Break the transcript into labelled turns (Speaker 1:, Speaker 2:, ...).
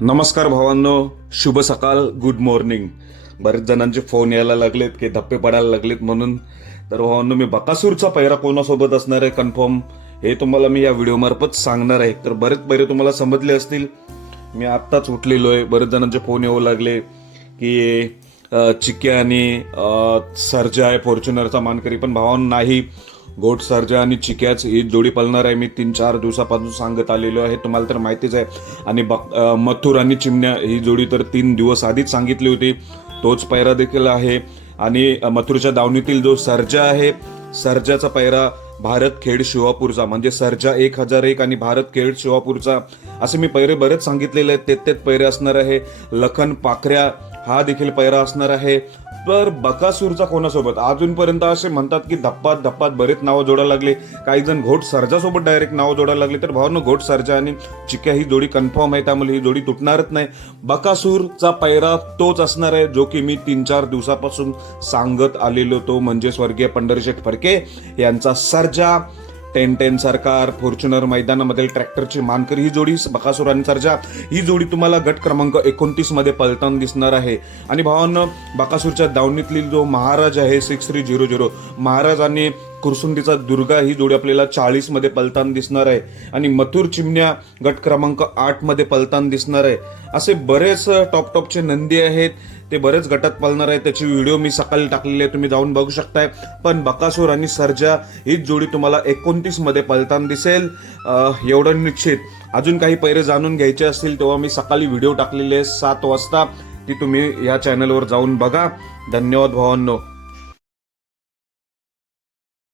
Speaker 1: नमस्कार भावांनो शुभ सकाळ गुड मॉर्निंग बरेच जणांचे फोन यायला लागलेत की धप्पे पडायला लागलेत म्हणून. तर भावांनो मी बकासूरचा पैरा कोणासोबत असणार आहे कन्फर्म हे तुम्हाला मी या व्हिडिओमार्फत सांगणार आहे. तर बरेच पैरे तुम्हाला समजले असतील. मी आत्ताच उठलेलो आहे. बरेच जणांचे फोन येऊ लागले की अ, चिक्या आणि अ, सर्जा आहे फॉर्च्युनरचा मानकरी. पण भावांनो नाही. गोट सर्जा आणि चिक्याच ही जोडी पळणार आहे. मी तीन चार दिवसापासून सांगत आलेलो आहे. तुम्हाला तर माहितीच आहे. आणि बक मथुर आणि चिमण्या ही जोडी तर तीन दिवस आधीच सांगितली होती. तोच पैरा देखील आहे. आणि मथुरच्या दावणीतील जो सर्जा आहे सर्जाचा पैरा भारत खेड शिवापूरचा म्हणजे सर्जा एक हजार एक आणि भारत खेड शिवापूरचा असे मी पैरे बरेच सांगितलेले आहेत. ते तेच पैरे असणार आहे. लखन पाखऱ्या हा देखील पैरा असणार आहे. तर बकासूरचा कोणासोबत? अजूनपर्यंत असे म्हणतात की धप्पात धप्पात बरेच नावं जोडायला लागले. काही जण घोट सर्जासोबत डायरेक्ट नावं जोडायला लागले. तर भावनं घोट सरजा आणि चिक्या ही जोडी कन्फर्म आहे. त्यामुळे ही जोडी तुटणारच नाही. बकासूरचा पैरा तोच असणार आहे जो की मी तीन चार दिवसापासून सांगत आलेलो तो म्हणजे स्वर्गीय पंढरीशेठ फडके यांचा सर्जा. टेन टेन सरकार फॉर्च्युनर मैदानामधील ट्रॅक्टरची मानकरी ही जोडी बकासूर आणि सर्जा ही जोडी तुम्हाला गट क्रमांक एकोणतीसमध्ये पलताना दिसणार आहे. आणि भावानं बकासूरच्या दावणीतली जो महाराज आहे six three zero zero Maharaj आणि कुरसुंडीचा दुर्गा ही जोडी आपल्याला चाळीसमध्ये पलताना दिसणार आहे. आणि मथुर चिमण्या गट क्रमांक आठमध्ये पलताना दिसणार आहे. असे बरेच टॉप टॉपचे नंदी आहेत. ते बरेच गटात पळणार आहे त्याची व्हिडिओ मी सकाळी टाकलेली आहे. तुम्ही जाऊन बघू शकताय. पण बकासूर आणि सर्जा हीच जोडी तुम्हाला एकोण मध्ये पलतान दिसेल. एवढं निश्चित. अजून काही पैरे जाणून घ्यायचे असतील तेव्हा मी सकाळी व्हिडिओ टाकलेले आहे सात वाजता. ती तुम्ही या चॅनलवर जाऊन बघा. धन्यवाद भावांनो.